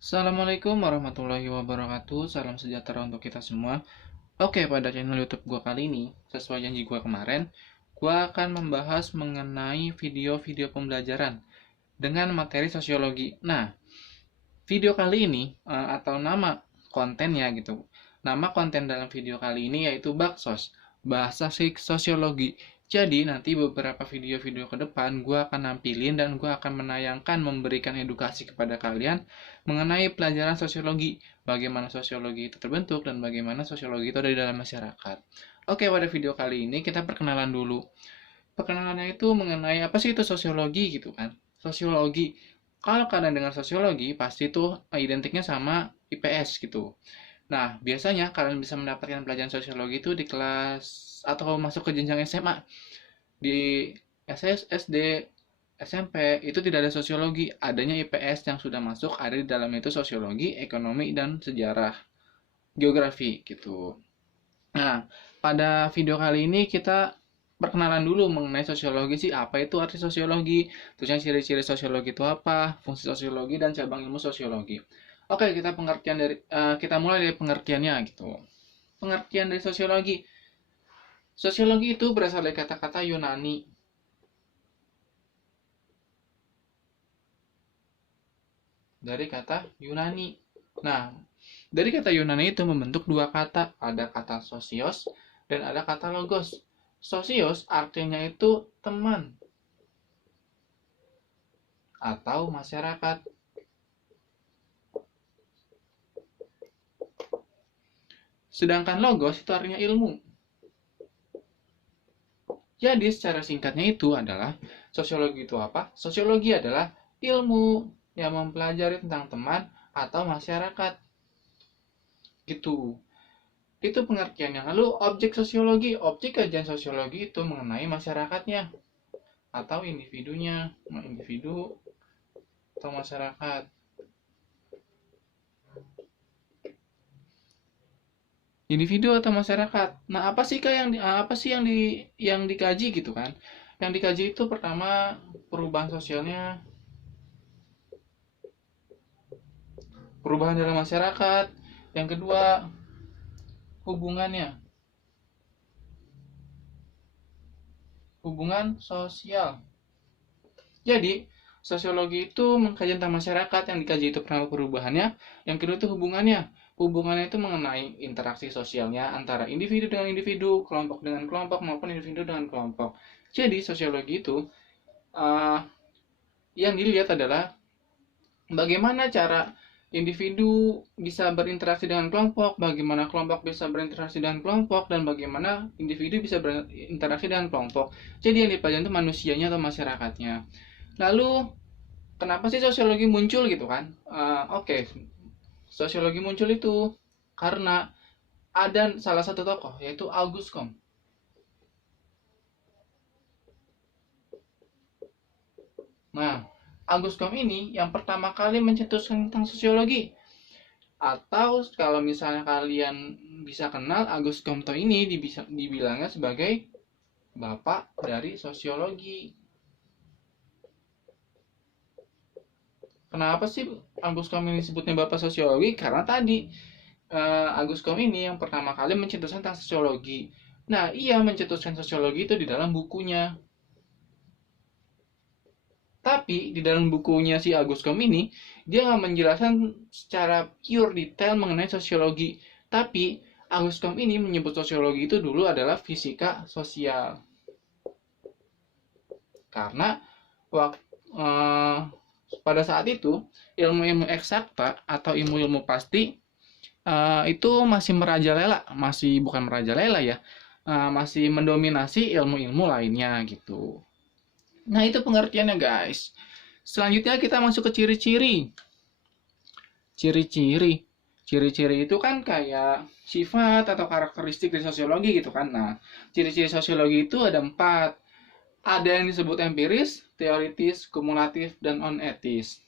Assalamualaikum warahmatullahi wabarakatuh. Salam sejahtera untuk kita semua. Oke, pada channel YouTube gua kali ini, sesuai janji gua kemarin, gua akan membahas mengenai video-video pembelajaran dengan materi sosiologi. Nah, video kali ini atau nama kontennya gitu. Nama konten dalam video kali ini yaitu Baksos, Bahasa Sosiologi. Jadi nanti beberapa video-video ke depan gue akan nampilin dan gue akan menayangkan memberikan edukasi kepada kalian mengenai pelajaran sosiologi, bagaimana sosiologi itu terbentuk dan bagaimana sosiologi itu ada di dalam masyarakat. Oke, pada video kali ini kita perkenalan dulu. Perkenalannya itu mengenai apa sih itu sosiologi gitu kan. Sosiologi. Kalau kalian dengar sosiologi, pasti itu identiknya sama IPS gitu. Nah, biasanya kalian bisa mendapatkan pelajaran sosiologi itu di kelas atau masuk ke jenjang SMA. Di SS, SD, SMP itu tidak ada sosiologi, adanya IPS yang sudah masuk, ada di dalamnya itu sosiologi, ekonomi, dan sejarah, geografi gitu. Nah, pada video kali ini kita perkenalan dulu mengenai sosiologi sih, apa itu arti sosiologi, terusnya ciri-ciri sosiologi itu apa, fungsi sosiologi dan cabang ilmu sosiologi. Oke, kita mulai dari pengertiannya gitu. Pengertian dari sosiologi. Sosiologi itu berasal dari kata-kata Yunani. Dari kata Yunani. Nah, dari kata Yunani itu membentuk dua kata. Ada kata sosios dan ada kata logos. Sosios artinya itu teman atau masyarakat. Sedangkan logos itu artinya ilmu. Jadi secara singkatnya itu adalah sosiologi itu apa? Sosiologi adalah ilmu yang mempelajari tentang teman atau masyarakat. Gitu. Itu pengertiannya. Lalu objek sosiologi, objek kajian sosiologi itu mengenai masyarakatnya atau individunya, individu atau masyarakat. Individu atau masyarakat. Nah, apa sih yang dikaji gitu kan? Yang dikaji itu pertama perubahan sosialnya, perubahan dalam masyarakat. Yang kedua, hubungannya, hubungan sosial. Jadi, sosiologi itu mengkaji tentang masyarakat, yang dikaji itu pertama perubahannya, yang kedua itu hubungannya. Hubungannya itu mengenai interaksi sosialnya antara individu dengan individu, kelompok dengan kelompok, maupun individu dengan kelompok. Jadi, sosiologi itu uh, yang dilihat adalah bagaimana cara individu bisa berinteraksi dengan kelompok, bagaimana kelompok bisa berinteraksi dengan kelompok, dan bagaimana individu bisa berinteraksi dengan kelompok. Jadi yang dipelajari itu manusianya atau masyarakatnya. Lalu kenapa sih sosiologi muncul gitu kan? Oke, sosiologi muncul itu karena ada salah satu tokoh yaitu Auguste Comte. Nah, Auguste Comte ini yang pertama kali mencetuskan tentang sosiologi. Atau kalau misalnya kalian bisa kenal Auguste Comte ini dibilangnya sebagai bapak dari sosiologi. Kenapa sih Auguste Comte ini sebutnya bapak sosiologi? Karena tadi Auguste Comte ini yang pertama kali mencetuskan tentang sosiologi. Nah, ia mencetuskan sosiologi itu di dalam bukunya. Tapi di dalam bukunya si Auguste Comte ini, dia nggak menjelaskan secara pure detail mengenai sosiologi. Tapi Auguste Comte ini menyebut sosiologi itu dulu adalah fisika sosial. Karena waktu, pada saat itu ilmu-ilmu eksakta atau ilmu-ilmu pasti itu masih merajalela, masih bukan merajalela ya, masih mendominasi ilmu-ilmu lainnya gitu. Nah, itu pengertiannya guys. Selanjutnya kita masuk ke ciri-ciri. Ciri-ciri. Ciri-ciri itu kan kayak sifat atau karakteristik dari sosiologi gitu kan. Nah, ciri-ciri sosiologi itu ada 4. Ada yang disebut empiris, teoritis, kumulatif, dan onetis.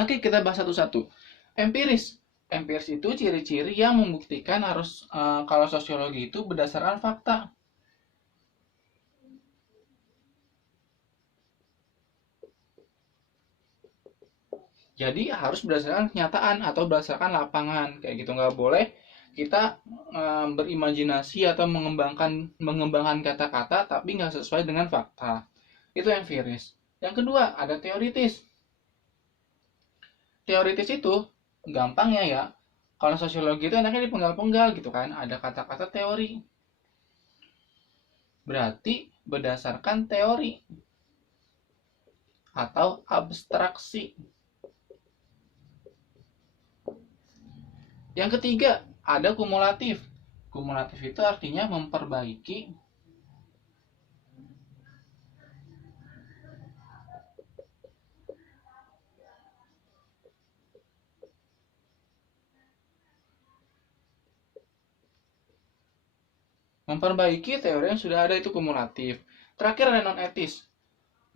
Oke, kita bahas satu-satu. Empiris. Empiris itu ciri-ciri yang membuktikan harus kalau sosiologi itu berdasarkan fakta. Jadi harus berdasarkan kenyataan atau berdasarkan lapangan kayak gitu. Nggak boleh kita berimajinasi atau mengembangkan kata-kata tapi nggak sesuai dengan fakta. Itu empiris. Yang kedua ada teoritis. Teoritis itu gampang ya. Kalau sosiologi itu enaknya dipenggal-penggal gitu kan. Ada kata-kata teori. Berarti berdasarkan teori atau abstraksi. Yang ketiga, ada kumulatif. Kumulatif itu artinya memperbaiki teori yang sudah ada, itu kumulatif. Terakhir ada non-etis.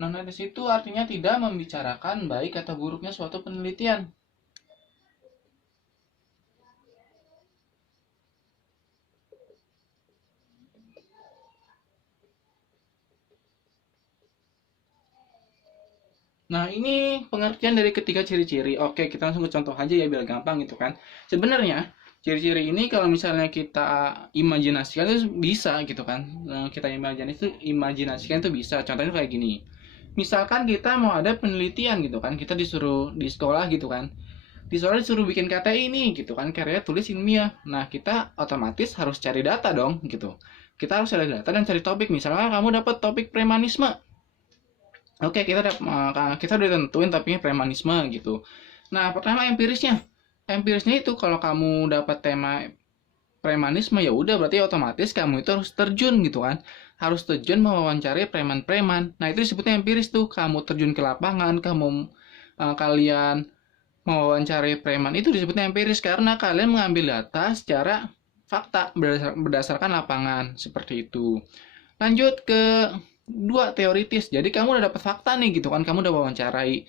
Non-etis itu artinya tidak membicarakan baik atau buruknya suatu penelitian. Nah, ini pengertian dari ketiga ciri-ciri. Oke, kita langsung ke contoh aja ya biar gampang gitu kan. Sebenarnya ciri-ciri ini kalau misalnya kita imajinasikan itu bisa gitu kan. Kita imajinasikan itu bisa. Contohnya kayak gini. Misalkan kita mau ada penelitian gitu kan, kita disuruh di sekolah gitu kan. Di sekolah disuruh bikin KTI ini gitu kan, karya tulis ilmiah. Nah, kita otomatis harus cari data dong gitu. Kita harus cari data dan cari topik. Misalnya kamu dapat topik premanisme. Oke, kita udah tentuin topiknya premanisme gitu. Nah, pertama empirisnya. Empirisnya itu kalau kamu dapat tema premanisme ya udah berarti otomatis kamu itu harus terjun gitu kan. Harus terjun mewawancari preman-preman. Nah, itu disebutnya empiris tuh. Kamu terjun ke lapangan, kalian mewawancari preman, itu disebutnya empiris karena kalian mengambil data secara fakta berdasarkan lapangan seperti itu. Lanjut ke dua, teoritis. Jadi kamu udah dapat fakta nih gitu kan, kamu udah wawancarai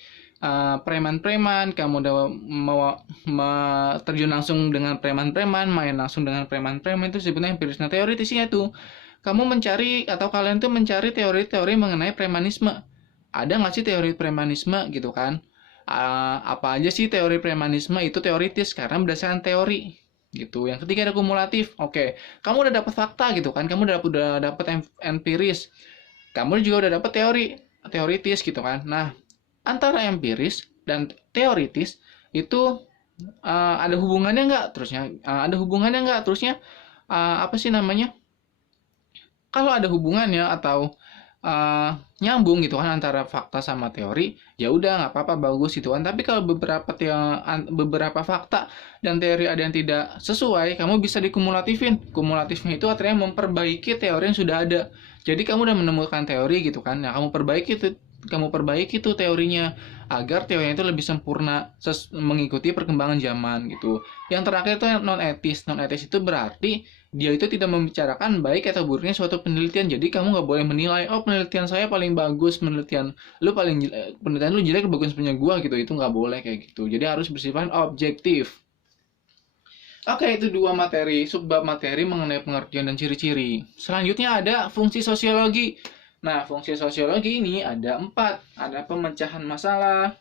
preman-preman, kamu udah terjun langsung dengan preman-preman, main langsung dengan preman-preman, itu sebetulnya empiris. Nah, teoritisnya itu kamu mencari atau kalian tuh mencari teori-teori mengenai premanisme. Ada nggak sih teori premanisme gitu kan? Apa aja sih teori premanisme? Itu teoritis karena berdasarkan teori gitu. Yang ketiga ada kumulatif. Oke, kamu udah dapat fakta gitu kan, kamu udah dapat empiris, kamu juga udah dapat teoritis gitu kan. Nah, antara empiris dan teoritis itu ada hubungannya nggak? Ada hubungannya nggak? Terusnya apa sih namanya? Kalau ada hubungannya atau nyambung gitu kan antara fakta sama teori, ya udah nggak apa-apa, bagus gitu kan. Tapi kalau beberapa fakta dan teori ada yang tidak sesuai, kamu bisa dikumulatifin. Kumulatifnya itu artinya memperbaiki teori yang sudah ada. Jadi kamu udah menemukan teori gitu kan, nah kamu perbaiki tuh teorinya agar teorinya itu lebih sempurna mengikuti perkembangan zaman gitu. Yang terakhir itu non etis. Non etis itu berarti dia itu tidak membicarakan baik atau buruknya suatu penelitian. Jadi kamu nggak boleh menilai, oh penelitian saya paling bagus, penelitian lu jelek, bagus punya gua gitu. Itu nggak boleh kayak gitu. Jadi harus bersifat objektif. Oke, itu dua subbab materi mengenai pengertian dan ciri-ciri. Selanjutnya ada fungsi sosiologi. Nah, fungsi sosiologi ini ada 4. Ada pemecahan masalah,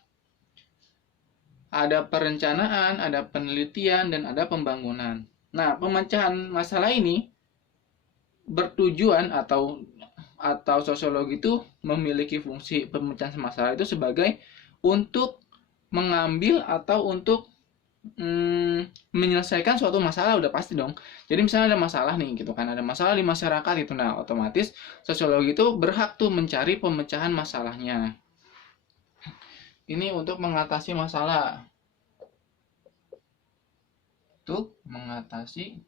ada perencanaan, ada penelitian, dan ada pembangunan. Nah, pemecahan masalah ini bertujuan atau sosiologi itu memiliki fungsi pemecahan masalah itu sebagai untuk mengambil atau untuk menyelesaikan suatu masalah, udah pasti dong. Jadi misalnya ada masalah nih gitu kan, ada masalah di masyarakat itu, nah otomatis sosiologi itu berhak tuh mencari pemecahan masalahnya. Ini untuk mengatasi masalah. Untuk mengatasi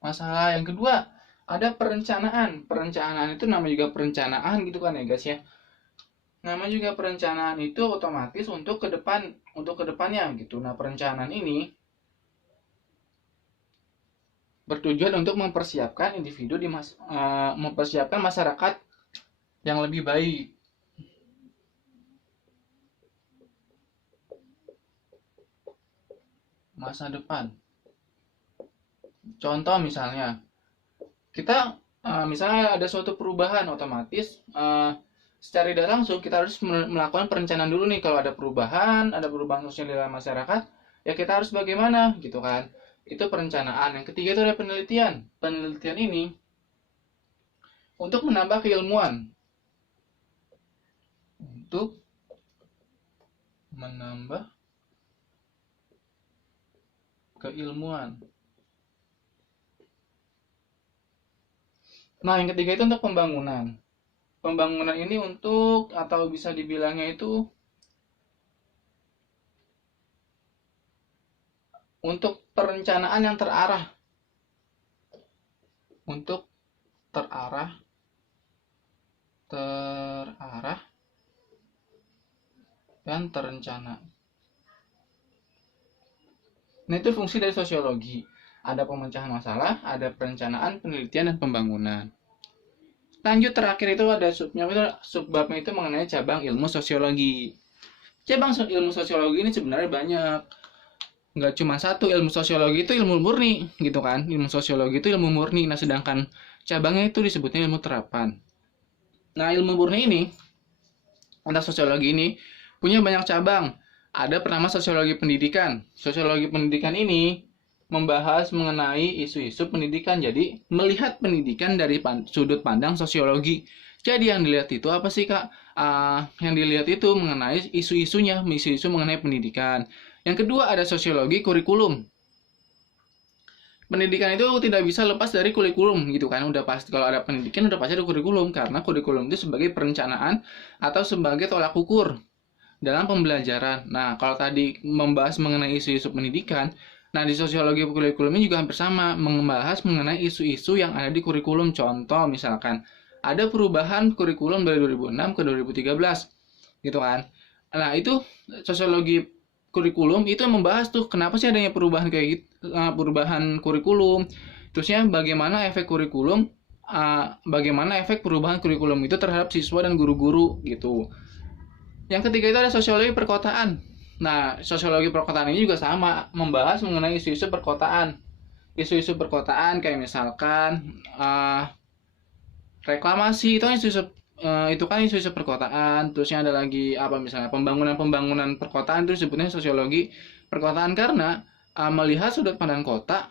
masalah. Yang kedua ada perencanaan. Perencanaan itu nama juga perencanaan gitu kan ya guys ya. Nama juga perencanaan itu otomatis untuk kedepannya gitu. Nah, perencanaan ini bertujuan untuk mempersiapkan individu mempersiapkan masyarakat yang lebih baik. Masa depan. Contoh misalnya, kita misalnya ada suatu perubahan, otomatis secara tidak langsung kita harus melakukan perencanaan dulu nih. Kalau ada perubahan sosial di dalam masyarakat, ya kita harus bagaimana gitu kan. Itu perencanaan. Yang ketiga itu ada penelitian. Penelitian ini untuk menambah keilmuan. Untuk menambah keilmuan. Nah, yang ketiga itu untuk pembangunan. Pembangunan ini untuk, atau bisa dibilangnya itu untuk perencanaan yang terarah. Untuk terarah dan terencana. Nah, itu fungsi dari sosiologi. Ada pemecahan masalah, ada perencanaan, penelitian, dan pembangunan. Lanjut, terakhir itu ada subbabnya itu mengenai cabang ilmu sosiologi. Cabang ilmu sosiologi ini sebenarnya banyak. Nggak cuma satu. Ilmu sosiologi itu ilmu murni, gitu kan. Ilmu sosiologi itu ilmu murni. Nah, sedangkan cabangnya itu disebutnya ilmu terapan. Nah, ilmu murni ini, atau sosiologi ini, punya banyak cabang. Ada pertama sosiologi pendidikan. Sosiologi pendidikan ini membahas mengenai isu-isu pendidikan. Jadi, melihat pendidikan dari sudut pandang sosiologi. Jadi, yang dilihat itu apa sih, Kak? Yang dilihat itu mengenai isu-isunya, isu-isu mengenai pendidikan. Yang kedua, ada sosiologi kurikulum. Pendidikan itu tidak bisa lepas dari kurikulum, gitu kan. Udah pasti, kalau ada pendidikan udah pasti ada kurikulum, karena kurikulum itu sebagai perencanaan atau sebagai tolak ukur dalam pembelajaran. Nah, kalau tadi membahas mengenai isu-isu pendidikan, nah di sosiologi kurikulum ini juga hampir sama, membahas mengenai isu-isu yang ada di kurikulum. Contoh misalkan ada perubahan kurikulum dari 2006 ke 2013, gitu kan. Nah, itu sosiologi kurikulum itu membahas tuh kenapa sih adanya perubahan kayak gitu, perubahan kurikulum. Terusnya bagaimana efek kurikulum, bagaimana efek perubahan kurikulum itu terhadap siswa dan guru-guru gitu. Yang ketiga itu ada sosiologi perkotaan. Nah, sosiologi perkotaan ini juga sama, membahas mengenai isu-isu perkotaan. Isu-isu perkotaan kayak misalkan reklamasi, itu kan isu-isu perkotaan. Terusnya ada lagi apa, misalnya pembangunan perkotaan, itu disebutnya sosiologi perkotaan, karena melihat sudut pandang kota,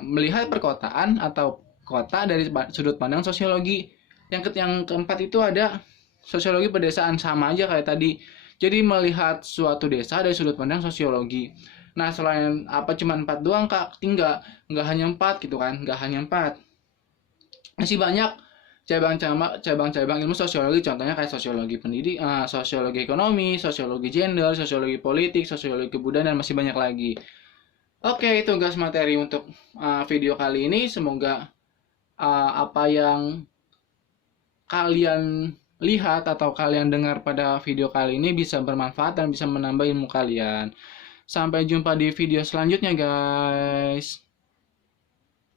melihat perkotaan atau kota dari sudut pandang sosiologi. Yang keempat itu ada sosiologi pedesaan, sama aja kayak tadi. Jadi melihat suatu desa dari sudut pandang sosiologi. Nah, selain apa cuma 4 doang, Kak? Nggak hanya 4 gitu kan? Nggak hanya 4. Masih banyak cabang-cabang ilmu sosiologi, contohnya kayak sosiologi sosiologi ekonomi, sosiologi gender, sosiologi politik, sosiologi kebudayaan, dan masih banyak lagi. Oke, itu guys materi untuk video kali ini. Semoga apa yang kalian lihat atau kalian dengar pada video kali ini bisa bermanfaat dan bisa menambah ilmu kalian. Sampai jumpa di video selanjutnya, guys.